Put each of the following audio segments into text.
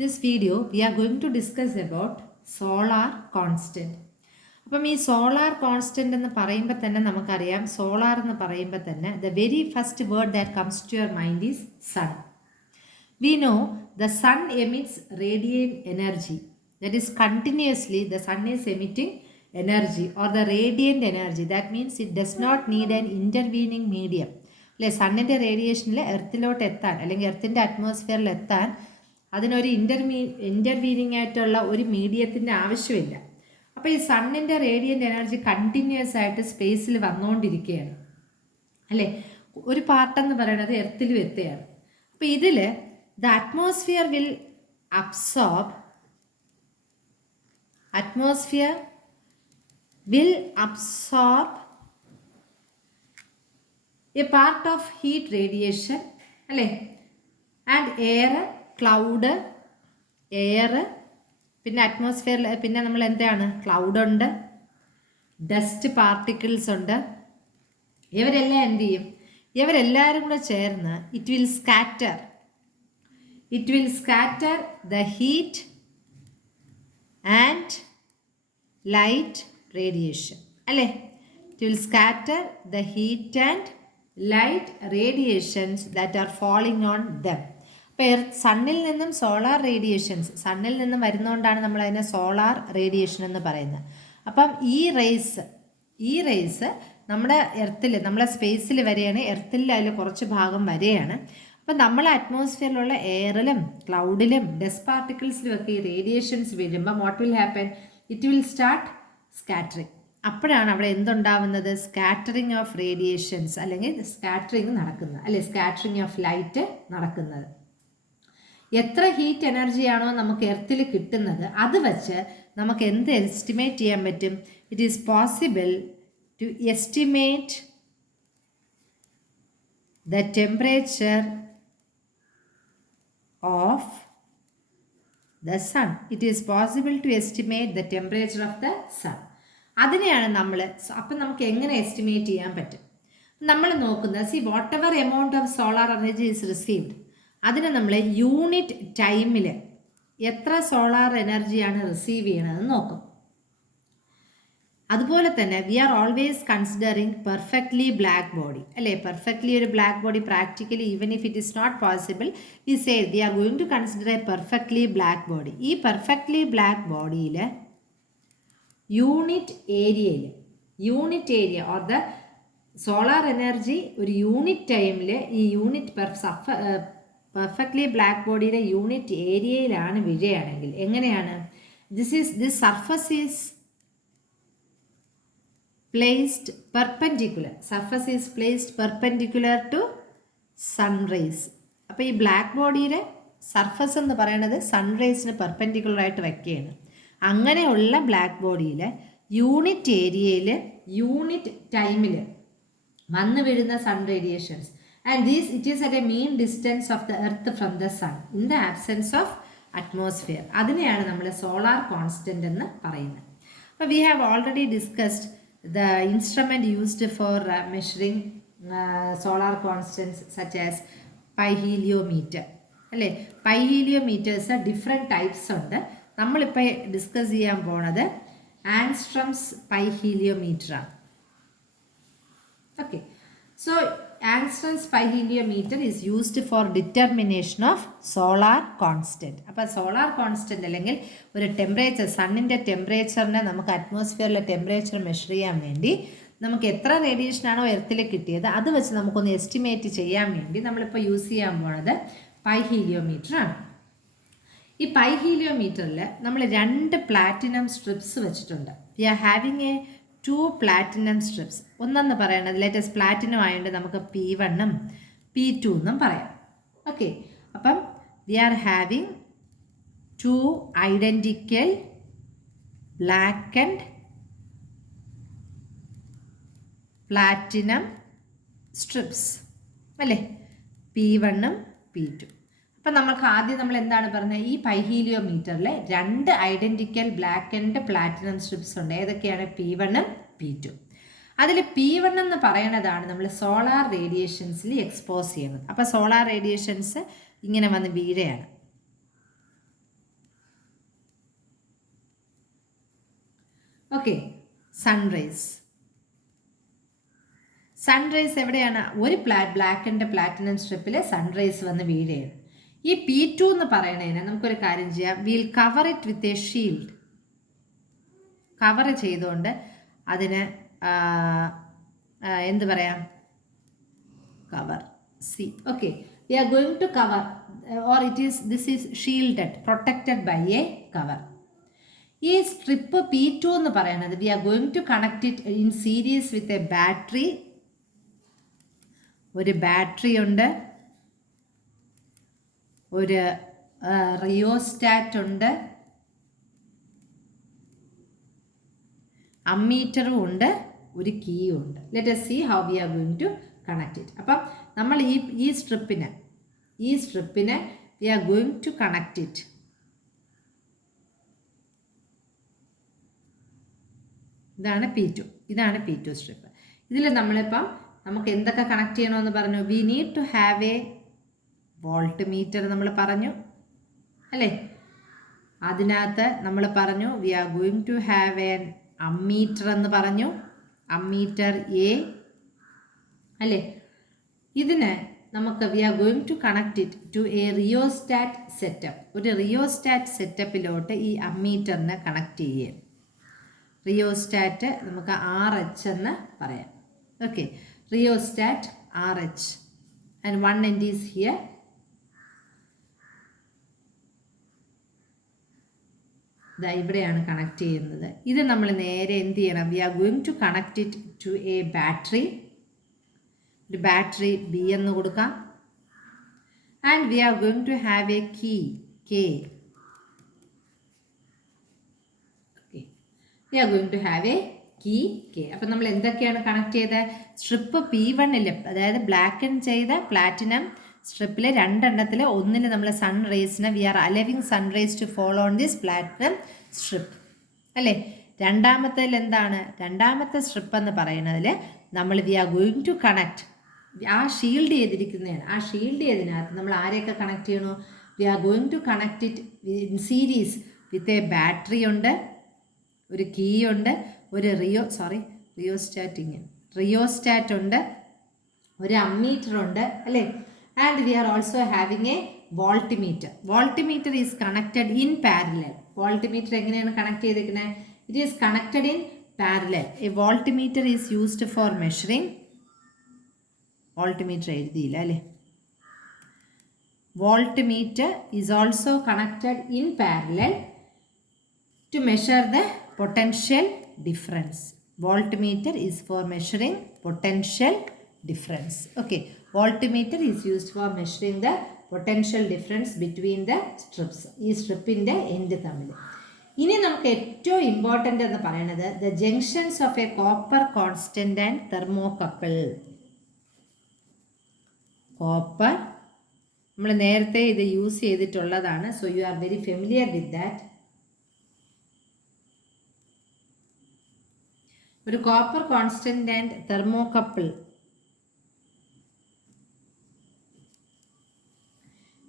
This video we are going to discuss about solar constant. അപ്പം ഈ solar constant എന്ന് പറയുമ്പോൾ തന്നെ നമുക്കറിയാം, സോളാർ എന്ന് പറയുമ്പോൾ തന്നെ the very first word that comes to your mind is sun. We know the sun emits radiant energy. That is continuously the sun is emitting energy or the radiant energy. That means it does not need an intervening medium. അല്ലെ, സണ്ണിൻ്റെ റേഡിയേഷനിൽ എർത്തിലോട്ട് എത്താൻ അല്ലെങ്കിൽ എർത്തിൻ്റെ അറ്റ്മോസ്ഫിയറിൽ എത്താൻ അതിനൊരു intervening ആയിട്ടുള്ള ഒരു മീഡിയത്തിൻ്റെ ആവശ്യമില്ല. അപ്പോൾ ഈ സണ്ണിൻ്റെ റേഡിയൻ്റ് എനർജി കണ്ടിന്യൂസ് ആയിട്ട് സ്പേസിൽ വന്നുകൊണ്ടിരിക്കുകയാണ് അല്ലേ. ഒരു പാർട്ടെന്ന് പറയുന്നത് എർത്തിലും എത്തുകയാണ്. അപ്പോൾ ഇതിൽ the atmosphere will absorb A part of heat radiation അല്ലേ. ആൻഡ് എയർ, ക്ലൗഡ്, എയർ, പിന്നെ അറ്റ്മോസ്ഫിയറിൽ പിന്നെ നമ്മൾ എന്താണ്, ക്ലൗഡുണ്ട്, ഡസ്റ്റ് പാർട്ടിക്കിൾസ് ഉണ്ട്. ഇവരെല്ലാം എന്ത് ചെയ്യും? ഇവരെല്ലാവരും കൂടെ ചേർന്ന് it will scatter the heat and light radiation അല്ലേ. It will scatter the heat and light radiations that are falling on them. അപ്പോൾ സണ്ണിൽ നിന്നും സോളാർ റേഡിയേഷൻസ്, സണ്ണിൽ നിന്നും വരുന്നതുകൊണ്ടാണ് നമ്മൾ അതിനെ സോളാർ റേഡിയേഷൻ എന്ന് പറയുന്നത്. അപ്പം ഈ റേസ് നമ്മുടെ എർത്തിൽ, നമ്മളെ സ്പേസിൽ വരെയാണ്, എർത്തിൽ അതിൽ കുറച്ച് ഭാഗം വരെയാണ്. അപ്പം നമ്മളെ അറ്റ്മോസ്ഫിയറിലുള്ള എയറിലും ക്ലൗഡിലും ഡസ്റ്റ് പാർട്ടിക്കിൾസിലും ഒക്കെ ഈ റേഡിയേഷൻസ് വീഴുമ്പോൾ what will happen? It will start scattering. അപ്പോഴാണ് അവിടെ എന്തുണ്ടാവുന്നത്? സ്കാറ്ററിങ് ഓഫ് റേഡിയേഷൻസ് അല്ലെങ്കിൽ സ്കാറ്ററിങ് നടക്കുന്നത് അല്ലെ, സ്കാറ്ററിങ് ഓഫ് ലൈറ്റ് നടക്കുന്നത്. എത്ര ഹീറ്റ് എനർജിയാണോ നമുക്ക് എർത്തിൽ കിട്ടുന്നത് അത് വെച്ച് നമുക്ക് എന്ത് എസ്റ്റിമേറ്റ് ചെയ്യാൻ പറ്റും? It is possible to estimate the temperature of the sun. It is possible to estimate the temperature of the sun. അതിനെയാണ് നമ്മൾ, അപ്പം നമുക്ക് എങ്ങനെ എസ്റ്റിമേറ്റ് ചെയ്യാൻ പറ്റും? നമ്മൾ നോക്കുന്നത്, see what ever amount of solar energy is received, അതിന് നമ്മൾ യൂണിറ്റ് ടൈമിൽ എത്ര സോളാർ എനർജിയാണ് റിസീവ് ചെയ്യണതെന്ന് നോക്കും. അതുപോലെ തന്നെ we are always considering perfectly black body അല്ലേ. പെർഫെക്റ്റ്ലി ഒരു black body practically even if it is not possible we say we are going to consider a perfectly black body. ഈ perfectly black ബോഡിയിൽ unit area or the solar energy ഒരു unit ടൈമിൽ ഈ unit perfectly black ബോഡിയുടെ unit ഏരിയയിലാണ് വീഴുകയാണെങ്കിൽ എങ്ങനെയാണ്? This surface is placed perpendicular to sun rays. അപ്പോൾ ഈ ബ്ലാക്ക് ബോഡിയുടെ സർഫസ് എന്ന് പറയുന്നത് സൺറേസിന് പെർപെൻഡിക്കുലറായിട്ട് വയ്ക്കുകയാണ്. അങ്ങനെയുള്ള ബ്ലാക്ക് ബോഡിയിൽ യൂണിറ്റ് ഏരിയയിൽ യൂണിറ്റ് ടൈമിൽ വന്നു വീഴുന്ന sun radiations and it is at a mean distance of the earth from the sun in the absence of atmosphere. അതിനെയാണ് നമ്മൾ സോളാർ കോൺസ്റ്റന്റ് എന്ന് പറയുന്നത്. അപ്പോൾ we have already discussed the instrument used for measuring solar constants such as പൈഹീലിയോമീറ്റർ അല്ലേ. പൈഹീലിയോമീറ്റേഴ്സ് different types ഉണ്ട്. നമ്മളിപ്പോൾ discuss ചെയ്യാൻ പോണത് ആങ്സ്ട്രംസ് പൈഹീലിയോമീറ്ററാണ്. Okay, so Angstrom's pyrheliometer is used for determination of solar constant. അപ്പോൾ സോളാർ കോൺസ്റ്റൻറ്റ് അല്ലെങ്കിൽ ഒരു ടെമ്പറേച്ചർ, സണ്ണിൻ്റെ ടെമ്പറേച്ചറിനെ നമുക്ക് അറ്റ്മോസ്ഫിയറിലെ ടെമ്പറേച്ചർ മെഷർ ചെയ്യാൻ വേണ്ടി നമുക്ക് എത്ര റേഡിയേഷനാണോ എർത്തിൽ കിട്ടിയത് അത് വെച്ച് നമുക്കൊന്ന് എസ്റ്റിമേറ്റ് ചെയ്യാൻ വേണ്ടി നമ്മളിപ്പോൾ യൂസ് ചെയ്യാൻ പോണത് പൈഹീലിയോമീറ്ററാണ്. ഈ പൈഹീലിയോമീറ്ററിൽ നമ്മൾ 2 പ്ലാറ്റിനം സ്ട്രിപ്സ് വെച്ചിട്ടുണ്ട്. We are having a 2 platinum strips. ഒന്നെന്ന് പറയുന്നത് ലേറ്റസ്റ്റ് പ്ലാറ്റിനം ആയതുകൊണ്ട് നമുക്ക് P1 P2 എന്നും പറയാം. ഓക്കെ, അപ്പം we are having 2 identical black platinum strips അല്ലേ, P1 P2. അപ്പം നമുക്ക് ആദ്യം നമ്മൾ എന്താണ് പറഞ്ഞത്? ഈ പൈഹീലിയോമീറ്ററിൽ 2 identical black and platinum strips ഉണ്ട്. ഏതൊക്കെയാണ്? P1 P2. അതിൽ P1 എന്ന് പറയുന്നതാണ് നമ്മൾ സോളാർ റേഡിയേഷൻസിൽ എക്സ്പോസ് ചെയ്യുന്നത്. അപ്പോൾ സോളാർ റേഡിയേഷൻസ് ഇങ്ങനെ വന്ന് വീഴുകയാണ്. Okay, sunrise. സൺറൈസ് എവിടെയാണ്? ഒരു ബ്ലാക്കിൻ്റെ പ്ലാറ്റിനം സ്ട്രിപ്പിൽ സൺറൈസ് വന്ന് വീഴുകയാണ്. ഈ P2 എന്ന് പറയണതിന് നമുക്കൊരു കാര്യം ചെയ്യാം. Will cover it with a shield. Cover ചെയ്തുകൊണ്ട് അതിന് എന്ത് പറയാം? Cover C. Okay, we are going to cover or this is shielded, protected by a cover. ഈ സ്ട്രിപ്പ് P2 എന്ന് പറയുന്നത് we are going to connect it in series with a battery. ഒരു battery ഉണ്ട്, ഒരു റിയോസ്റ്റാറ്റ് ഉണ്ട്, അമ്മീറ്ററും ഉണ്ട്, ഒരു കീയും ഉണ്ട്. Let us see how we are going to connect it. അപ്പം നമ്മൾ ഈ സ്ട്രിപ്പിന് we are going to connect it. ഇതാണ് P2 സ്ട്രിപ്പ്. ഇതിൽ നമ്മളിപ്പം നമുക്ക് എന്തൊക്കെ കണക്ട് ചെയ്യണമെന്ന് പറഞ്ഞു? We need to have a voltmeter നമ്മൾ പറഞ്ഞു അല്ലേ? അതിനകത്ത് നമ്മൾ പറഞ്ഞു we are going to have an ammeter എന്ന് പറഞ്ഞു, അമ്മീറ്റർ എ അല്ലേ? ഇതിന് നമുക്ക് we are going to connect it to a rheostat setup. ഒരു റിയോസ്റ്റാറ്റ് സെറ്റപ്പിലോട്ട് ഈ അമ്മീറ്ററിനെ കണക്ട് ചെയ്യുക. റിയോസ്റ്റാറ്റ് നമുക്ക് RH എന്ന് പറയാം. Okay, rheostat RH and one end is here. ഇതാ ഇവിടെയാണ് കണക്ട് ചെയ്യുന്നത്. ഇത് നമ്മൾ നേരെ എന്ത് ചെയ്യണം? V are going to connect it to a battery. ഒരു ബാറ്ററി B എന്ന് കൊടുക്കാം. And we are going to have a key K. We are going to have a key K. അപ്പം നമ്മൾ എന്തൊക്കെയാണ് കണക്ട് ചെയ്തത്? സ്ട്രിപ്പ് P1ൽ, അതായത് ബ്ലാക്ക് ആൻഡ് ചെയ്ത പ്ലാറ്റിനം സ്ട്രിപ്പിൽ രണ്ടെണ്ണത്തിൽ ഒന്നിൽ നമ്മൾ സൺ റേസിനെ we are allowing sun rays to fall on this platinum strip അല്ലേ? രണ്ടാമത്തേൽ എന്താണ്? രണ്ടാമത്തെ സ്ട്രിപ്പ് എന്ന് പറയുന്നതിൽ നമ്മൾ we are going to connect ആ ഷീൽഡ് ചെയ്തിരിക്കുന്നതാണ്. ആ ഷീൽഡ് ചെയ്തതിനകത്ത് നമ്മൾ ആരെയൊക്കെ കണക്ട് ചെയ്യണോ? We are going to connect it in series with a battery ഉണ്ട്, ഒരു കീ ഉണ്ട്, ഒരു റിയോസ്റ്റാറ്റ് ഉണ്ട്, ഒരു അമ്മീറ്റർ ഉണ്ട് അല്ലേ? And we are also having a voltmeter. Voltmeter is connected in parallel. Voltmeter എങ്ങനെയാണ് കണക്ട് ചെയ്തിരിക്കുന്നത്? It is connected in parallel. A voltmeter is used for measuring. Voltmeter എഴുതിയില്ല അല്ലേ? Voltmeter is also connected in parallel to measure the potential difference. Voltmeter is for measuring potential difference. Okay. Voltmeter is used for measuring the potential difference between the strips. ഈ സ്ട്രിപ്പിൻ്റെ end തമ്മിൽ. ഇനി നമുക്ക് ഏറ്റവും important എന്ന് പറയുന്നത് the junctions of a copper constant and thermocouple. Copper നമ്മൾ നേരത്തെ ഇത് യൂസ് ചെയ്തിട്ടുള്ളതാണ്. So you are very familiar with that. ഒരു copper constant and thermocouple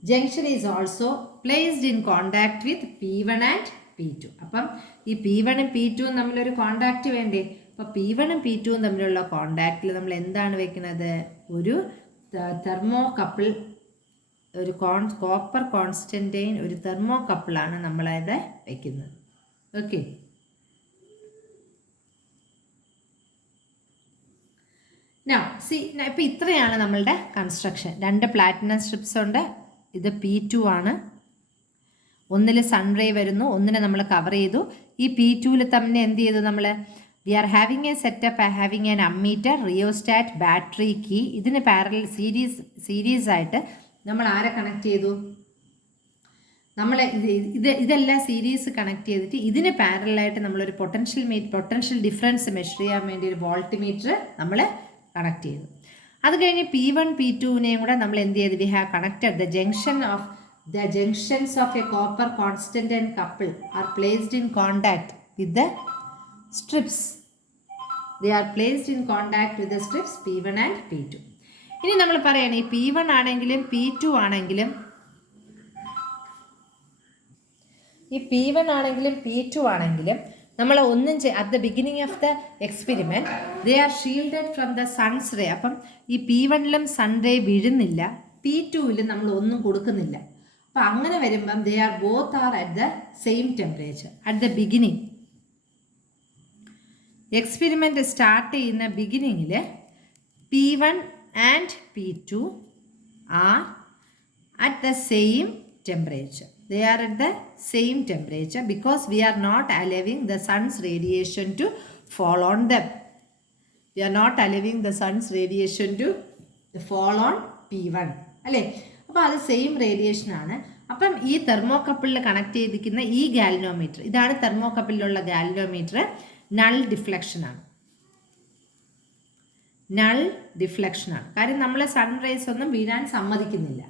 junction is also placed in contact with P1 and P2. അപ്പം ഈ P1 ഉം P2 ഉം തമ്മിലൊരു കോണ്ടാക്റ്റ് വേണ്ടേ? അപ്പോൾ P1 ഉം P2 ഉം തമ്മിലുള്ള കോണ്ടാക്റ്റിൽ നമ്മൾ എന്താണ് വെക്കുന്നത്? ഒരു തെർമോകപ്പിൾ, ഒരു കോപ്പർ കോൺസ്റ്റൻറ്റൈൻ ഒരു തെർമോകപ്പിളാണ് നമ്മളത് വയ്ക്കുന്നത്. ഓക്കെ, ഇപ്പം ഇത്രയാണ് നമ്മളുടെ കൺസ്ട്രക്ഷൻ. രണ്ട് പ്ലാറ്റിനം സ്ട്രിപ്സ് ഉണ്ട്. ഇത് P2 ആണ്. ഒന്നിൽ സൺറേ വരുന്നു, ഒന്നിനെ നമ്മൾ കവർ ചെയ്തു. ഈ P2ൽ തന്നെ എന്ത് ചെയ്തു? നമ്മൾ we are having a setup, having an ammeter, rheostat, battery, key. ഇതിന് പാരലൽ സീരീസ് ആയിട്ട് നമ്മൾ ആരെ കണക്ട് ചെയ്തു? നമ്മൾ ഇതെല്ലാം സീരീസ് കണക്ട് ചെയ്തിട്ട് ഇതിന് പാരലായിട്ട് നമ്മളൊരു പൊട്ടൻഷ്യൽ ഡിഫറൻസ് മെഷർ ചെയ്യാൻ വേണ്ടി ഒരു വോൾട്ട്മീറ്റർ നമ്മൾ കണക്ട് ചെയ്തു. അത് കഴിഞ്ഞ് P1 P2നെയും കൂടെ നമ്മൾ എന്ത് ചെയ്ത്? We have connected the junctions of a copper constant and couple are placed in contact with the strips. They are placed in contact with the strips P1 and P2. ഇനി നമ്മൾ പറയണേ P1 ആണെങ്കിലും P2 ആണെങ്കിലും ഈ P1 ആണെങ്കിലും P2 ആണെങ്കിലും നമ്മൾ ഒന്നും at the beginning of the experiment they are shielded from the sun's ray. അപ്പം ഈ P1 സൺ റേ വീഴുന്നില്ല, P2 നമ്മൾ ഒന്നും കൊടുക്കുന്നില്ല. അപ്പം അങ്ങനെ വരുമ്പം they are both are at the same temperature at the beginning. Experiment start ചെയ്യുന്ന ബിഗിനിങ്ങിൽ P1 and P2 are at the same temperature. They are at the same temperature because we are not allowing the sun's radiation to fall on them. We are not allowing the sun's radiation to fall on P1. അല്ലേ? അപ്പോൾ അത് same radiation ആണ്. അപ്പം ഈ തെർമോകപ്പിളിൽ connect ചെയ്തിരിക്കുന്ന ഈ ഗാലിനോമീറ്റർ, ഇതാണ് തെർമോകപ്പിളിലുള്ള ഗാലിനോമീറ്റർ, null deflection ആണ്. നൾ ഡിഫ്ലക്ഷൻ ആണ്. കാര്യം നമ്മളെ സൺറൈസ് ഒന്നും വീഴാൻ സമ്മതിക്കുന്നില്ല.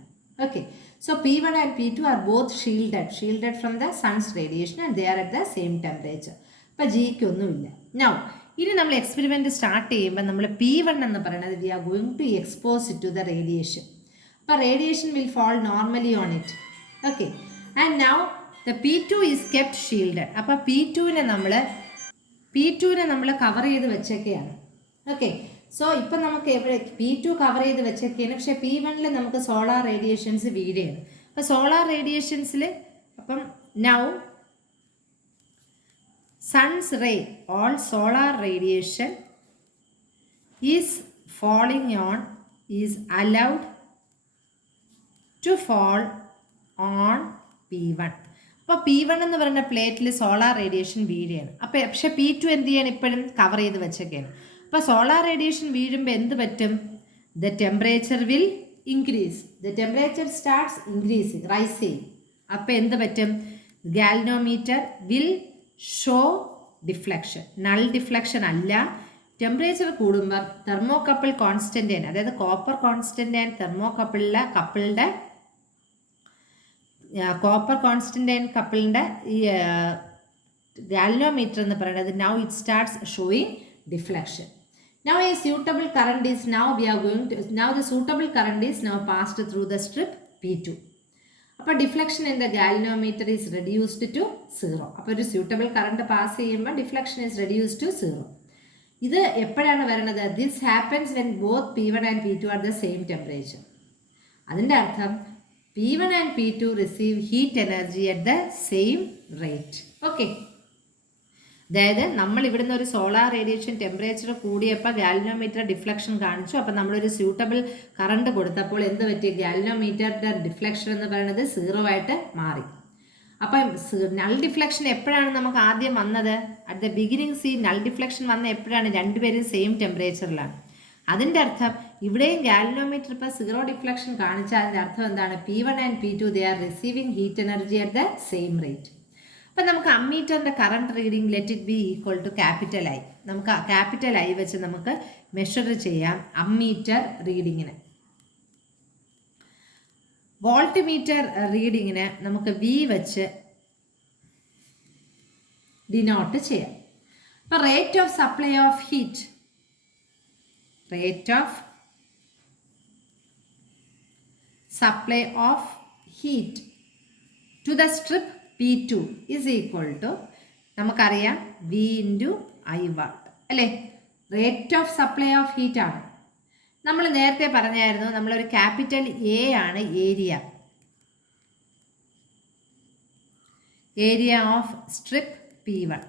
Okay, so P1 and P2 are both shielded from the sons radiation and they are at the same temperature. അപ്പോൾ ജിക്ക് ഒന്നുമില്ല. നൗ ഇനി നമ്മൾ എക്സ്പെരിമെൻറ്റ് സ്റ്റാർട്ട് ചെയ്യുമ്പോൾ നമ്മൾ P1 എന്ന് പറയുന്നത് we are going to expose it to the radiation. അപ്പോൾ radiation will fall normally on it. Okay, and now the P2 is kept shielded. അപ്പോൾ P2വിനെ നമ്മൾ കവർ ചെയ്ത് വെച്ചൊക്കെയാണ്. ഓക്കെ, സോ ഇപ്പം നമുക്ക് എവിടെ P2 കവർ ചെയ്ത് വെച്ചൊക്കെയാണ്. പക്ഷേ P1 നമുക്ക് സോളാർ റേഡിയേഷൻസ് വീഴുകയാണ്. അപ്പോൾ സോളാർ റേഡിയേഷൻസിൽ അപ്പം now sun's ray all solar radiation is falling on is allowed to fall on P1. അപ്പോൾ P1 എന്ന് പറയുന്ന പ്ലേറ്റിൽ സോളാർ റേഡിയേഷൻ വീഴുകയാണ്. അപ്പോൾ പക്ഷേ P2 എന്ത് ചെയ്യാൻ ഇപ്പോഴും കവർ ചെയ്ത് വെച്ചൊക്കെയാണ്. അപ്പോൾ സോളാർ റേഡിയേഷൻ വീഴുമ്പോൾ എന്ത് പറ്റും? The temperature will increase. The temperature starts increasing, rise ചെയ്യും. അപ്പോൾ എന്ത് പറ്റും? Galvanometer will show deflection. Null deflection അല്ല. ടെമ്പറേച്ചർ കൂടുമ്പോൾ തെർമോകപ്പിൾ കോൺസ്റ്റൻ്റ്, അതായത് കോപ്പർ കോൺസ്റ്റൻ്റ് ആൻഡ് തെർമോകപ്പിളിലെ കപ്പിളിൻ്റെ കോപ്പർ കോൺസ്റ്റൻ്റ് ആൻഡ് കപ്പിളിൻ്റെ ഈ ഗാലിനോമീറ്റർ എന്ന് പറയുന്നത് now it starts showing deflection. Now a suitable current is the suitable current is now passed through the strip P2. അപ്പോൾ deflection in the galvanometer is reduced to 0. അപ്പോൾ ഒരു suitable current pass ചെയ്യുമ്പോൾ deflection is reduced to 0. ഇത് എപ്പോഴാണ് വരുന്നത്? This happens when both P1 and P2 are the same temperature. അതിൻ്റെ അർത്ഥം P1 and P2 receive heat energy at the same rate. Okay, അതായത് നമ്മൾ ഇവിടുന്ന് ഒരു സോളാർ റേഡിയേഷൻ ടെമ്പറേച്ചർ കൂടിയപ്പോൾ ഗാലിനോമീറ്റർ ഡിഫ്ലക്ഷൻ കാണിച്ചു. അപ്പോൾ നമ്മളൊരു സ്യൂട്ടബിൾ കറണ്ട് കൊടുത്തപ്പോൾ എന്ത് പറ്റി? ഗാലിനോമീറ്ററിൻ്റെ ഡിഫ്ലക്ഷൻ എന്ന് പറയുന്നത് 0 ആയിട്ട് മാറി. അപ്പം നൾ ഡിഫ്ലക്ഷൻ എപ്പോഴാണ് നമുക്ക് ആദ്യം വന്നത്? At the beginning null deflection വന്ന എപ്പോഴാണ്? രണ്ടുപേരും സെയിം ടെമ്പറേച്ചറിലാണ്. അതിൻ്റെ അർത്ഥം ഇവിടെയും ഗാലിനോമീറ്റർ ഇപ്പോൾ 0 ഡിഫ്ലക്ഷൻ കാണിച്ചാൽ അതിൻ്റെ അർത്ഥം എന്താണ്? P1 and P2 they are receiving heat energy at the same rate. അപ്പം നമുക്ക് അമ്മീറ്ററിൻ്റെ current reading let it be equal to capital I. നമുക്ക് ക്യാപിറ്റൽ ഐ വെച്ച് നമുക്ക് മെഷർ ചെയ്യാം അമ്മീറ്റർ റീഡിങ്ങിന്. വോൾട്ട് മീറ്റർ റീഡിങ്ങിന് നമുക്ക് V വെച്ച് ഡിനോട്ട് ചെയ്യാം. അപ്പം rate of supply of heat, rate of supply of heat to the strip P2 is equal to നമുക്കറിയാം V ഇൻറ്റു I വാട്ട് അല്ലേ? Rate of supply of heat ആണ്. നമ്മൾ നേരത്തെ പറഞ്ഞായിരുന്നു നമ്മളൊരു ക്യാപിറ്റൽ A ആണ് ഏരിയ ഓഫ് സ്ട്രിപ്പ് P1.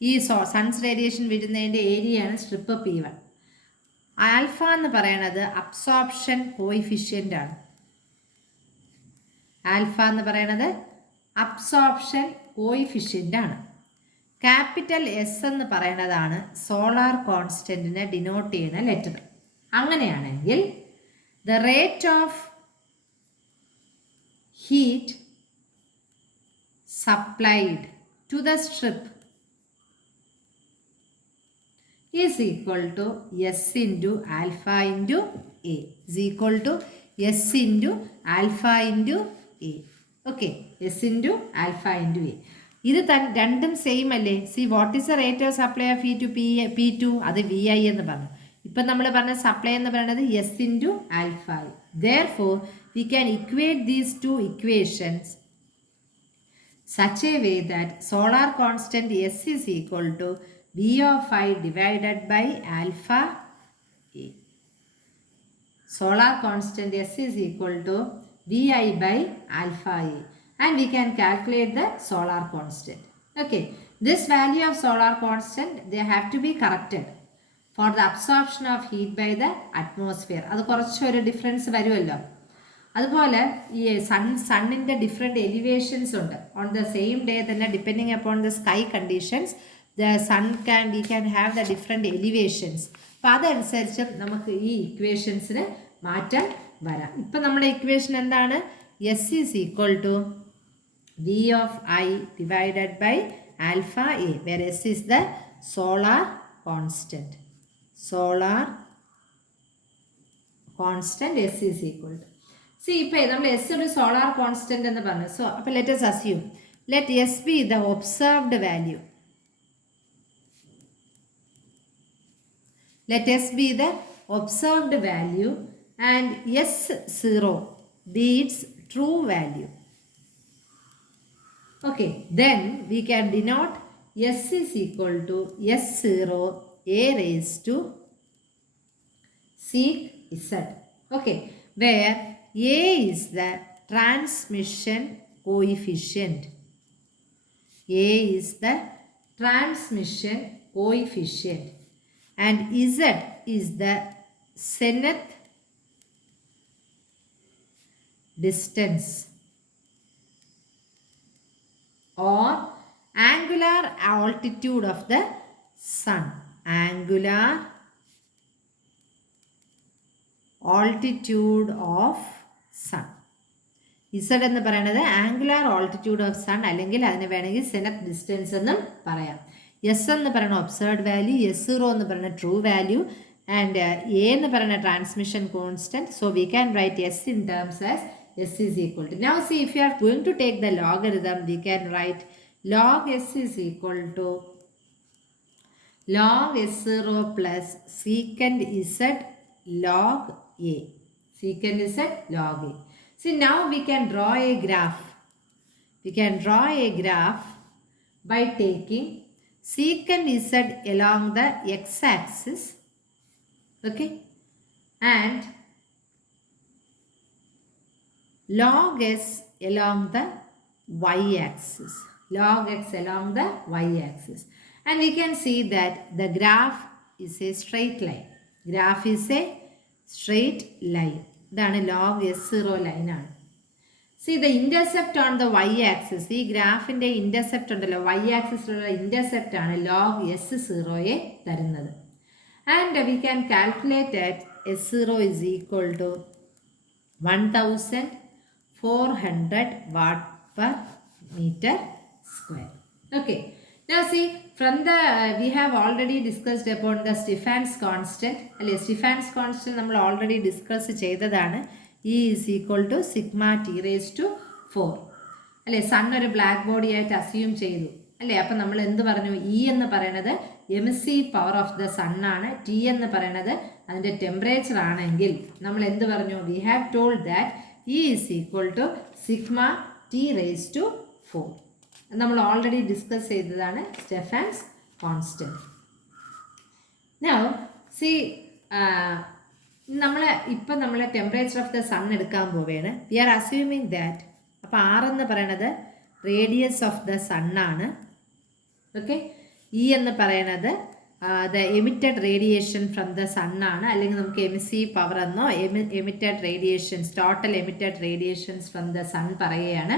ഈ sons radiation വരുന്നതിൻ്റെ ഏരിയയാണ് സ്ട്രിപ്പ് P1. ആൽഫ എന്ന് പറയുന്നത് അബ്സോർപ്ഷൻ കോയിഫിഷ്യൻ്റ് ആണ്. ആൽഫ എന്ന് പറയുന്നത് അബ്സോർപ്ഷൻ കോയിഫിഷ്യൻ്റ് ആണ്. ക്യാപിറ്റൽ എസ് എന്ന് പറയുന്നതാണ് സോളാർ കോൺസ്റ്റൻറ്റിനെ ഡിനോട്ട് ചെയ്യുന്ന ലെറ്റർ. അങ്ങനെയാണെങ്കിൽ the rate of heat supplied to the strip is equal to S into alpha into A is equal to S into alpha into A. Okay, S into alpha into A. ഇത് രണ്ടും same അല്ലേ? See what is the rate of supply of heat to P2? അത് VI എന്ന് പറഞ്ഞു. ഇപ്പം നമ്മൾ പറഞ്ഞ supply എന്ന് പറയുന്നത് S into alpha I. Therefore we can equate these two equations such a way that solar constant S is equal to V of I divided by alpha A. Solar constant S is equal to Vi by alpha A, and we can calculate the solar constant. Okay, this value of solar constant, they have to be corrected for the absorption of heat by the atmosphere. അത് കുറച്ചൊരു difference വരുമല്ലോ. അതുപോലെ ഈ സണ്ണിൻ്റെ different elevations ഉണ്ട്. On the same day തന്നെ depending upon the sky conditions the sun we can have the different elevations. അപ്പോൾ അതനുസരിച്ച് നമുക്ക് ഈ ഇക്വേഷൻസിന് മാറ്റം വരാം. ഇപ്പം നമ്മുടെ ഇക്വേഷൻ എന്താണ്? S is equal to V of I divided by alpha A, where S is the solar constant. Solar constant S is equal to, see ഇപ്പോൾ നമ്മൾ എസ് ഒരു സോളാർ കോൺസ്റ്റൻറ്റ് എന്ന് പറഞ്ഞു. സോ അപ്പോൾ let us assume, let S be the observed value. Let S be the observed value and S0 be its true value. Okay, then we can denote S is equal to S0 A raised to sec Z. Okay, where A is the transmission coefficient. A is the transmission coefficient and Z is the zenith distance or angular altitude of the sun. Angular altitude of sun. Z എന്ന് പറയുന്നത് angular altitude of sun, അല്ലെങ്കിൽ അതിന് വേണമെങ്കിൽ സെനത്ത് distance എന്നും പറയാം. S എന്ന് പറയുന്ന observed value, S0 എന്ന് പറയുന്ന ട്രൂ വാല്യൂ, ആൻഡ് എ എന്ന് പറയുന്ന transmission constant. So we can write S in terms as S is equal to. Now see, if you are going to take the logarithm, we can write log S is equal to log S0 plus secant Z log A. Secant Z log A. See, now we can draw a graph. We can draw a graph by taking secant Z along the x-axis, okay, and log S along the y-axis. Log x along the y-axis. And we can see that the graph is a straight line. Graph is a straight line. That is log S0 line. See the intercept on the y-axis. See graph in the intercept on the y-axis intercept on log S0 തരുന്നത്. And we can calculate that S0 is equal to 1400 watt per meter square. Okay. Now see, from the we have already discussed upon the Stephan's constant. Stephan's constant നമ്മൾ already discuss ചെയ്തതാണ്. E is equal to sigma t raised to 4. അല്ലേ, sun ഒരു black body ആയിട്ട് assume ചെയ്തു അല്ലേ. അപ്പം നമ്മൾ എന്ത് പറഞ്ഞു? E എന്ന് പറയുന്നത് emissive power of the sun ആണ്. T എന്ന് പറയുന്നത് അതിൻ്റെ ടെമ്പറേച്ചർ ആണെങ്കിൽ നമ്മൾ എന്ത് പറഞ്ഞു? We have told that E is equal to sigma t raised to 4. നമ്മൾ ഓൾറെഡി ഡിസ്കസ് ചെയ്തതാണ് സ്റ്റെഫാൻസ് കോൺസ്റ്റൻറ്റ്. നൗ സി, ഇപ്പം നമ്മൾ ടെമ്പറേച്ചർ ഓഫ് ദ സൺ എടുക്കാൻ പോവുകയാണ്. വി ആർ അസ്യൂമിങ് ദാറ്റ്, അപ്പോൾ R എന്ന് പറയണത് റേഡിയസ് ഓഫ് ദ സൺ ആണ്. ഓക്കെ, E എന്ന് പറയണത് the emitted radiation from the sun ആണ്, അല്ലെങ്കിൽ നമുക്ക് എമിസീവ് പവർ എന്നോ emitted radiations, total emitted radiations from the sun പറയുകയാണ്.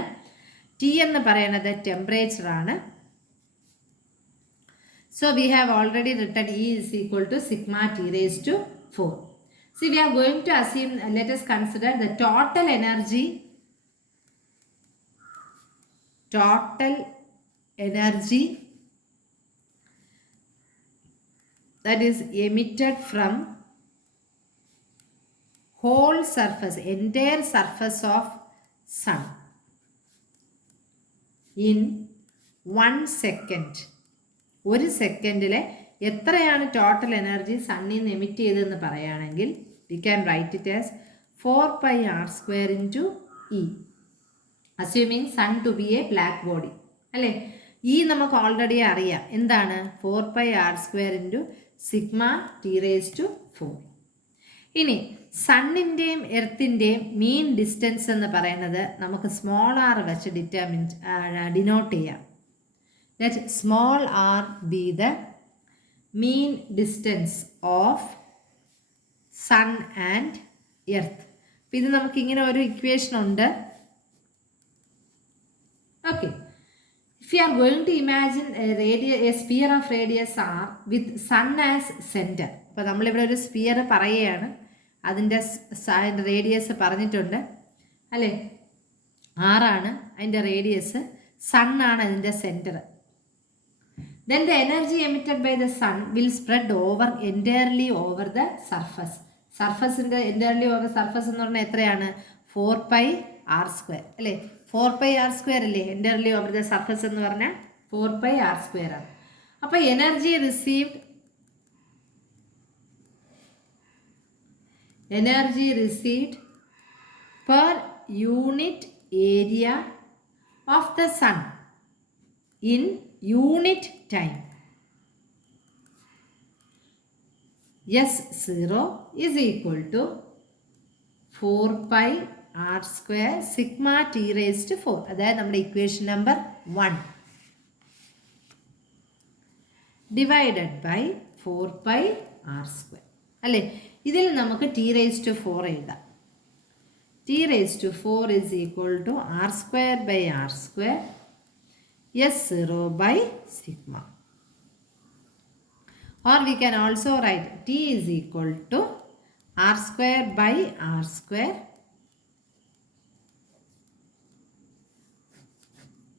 T എന്ന് പറയുന്നത് ടെമ്പറേച്ചർ ആണ്. So we have already written E is equal to sigma t raised to 4. See, we are going to assume, let us consider the total energy that is emitted from whole surface, entire surface of sun in 1 second. ഒരു സെക്കൻഡിലെ എത്രയാണ് total energy സണ്ണിൽ നിന്ന് emit ചെയ്തതെന്ന് പറയുകയാണെങ്കിൽ we can write it as 4πr² into E, assuming sun to be a black body. അല്ലേ? ഈ നമുക്ക് already അറിയാം എന്താണ് 4πr² into sigma T raise to 4. ഇനി സണ്ണിൻ്റെയും എർത്തിൻ്റെയും മീൻ ഡിസ്റ്റൻസ് എന്ന് പറയുന്നത് നമുക്ക് സ്മോൾ ആർ വെച്ച് ഡിനോട്ട് ചെയ്യാം. Let small r be the mean distance of sun and earth. അപ്പം ഇത് നമുക്ക് ഇങ്ങനെ ഒരു ഇക്വേഷൻ ഉണ്ട്. Okay, if you are going to imagine a sphere of radius r with sun as center, അപ്പോൾ നമ്മളിവിടെ ഒരു സ്പിയർ പറയുകയാണ്, അതിൻ്റെ റേഡിയസ് പറഞ്ഞിട്ടുണ്ട് അല്ലേ, ആറാണ് അതിൻ്റെ റേഡിയസ്, സണ്ണാണ് അതിൻ്റെ centre. Then the energy emitted by the sun will spread entirely over the surface. സർഫസിൻ്റെ entirely over surface എന്ന് പറഞ്ഞാൽ എത്രയാണ്? 4πr² അല്ലേ? 4πr² അല്ലേ entirely over the surface എന്ന് പറഞ്ഞാൽ 4πr² ആണ്. അപ്പോൾ energy received per unit area of the sun in unit time S0 is equal to 4πr² sigma t raised to 4. അതായത് നമ്മുടെ equation number 1 divided by 4πr² അല്ലേ? ഇതിൽ നമുക്ക് t raised to 4 എഴുതാം. t raised to 4 is equal to r² by r² S0 by sigma. Or we can also write t is equal to r² by r²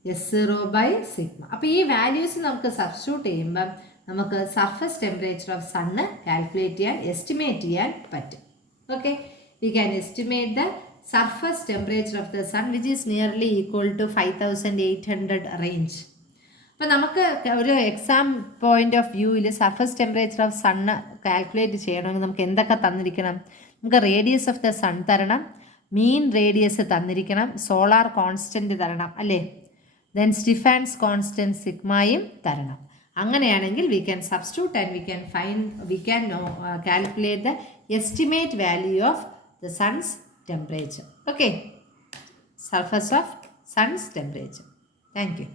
S0 by sigma. അപ്പോൾ ഈ values നമുക്ക് substitute ചെയ്യുമ്പം നമുക്ക് surface temperature of sun calculate ചെയ്യാൻ estimate ചെയ്യാൻ പറ്റും. Okay, we can estimate the surface temperature of the sun which is nearly equal to 5800 range. അപ്പോൾ നമുക്ക് ഒരു എക്സാം പോയിന്റ് ഓഫ് വ്യൂവിൽ surface temperature of sun calculate ചെയ്യണമെങ്കിൽ നമുക്ക് എന്തൊക്കെ തന്നിരിക്കണം? നമുക്ക് റേഡിയസ് ഓഫ് ദ സൺ തരണം, മീൻ റേഡിയസ് തന്നിരിക്കണം, സോളാർ കോൺസ്റ്റൻറ്റ് തരണം അല്ലേ, ദെൻ സ്റ്റീഫാൻസ് കോൺസ്റ്റൻറ്റ് സിഗ്മയും തരണം. അങ്ങനെയാണെങ്കിൽ we can substitute and we can calculate the estimate value of the sons temperature. Okay, surface of sun's temperature. Thank you.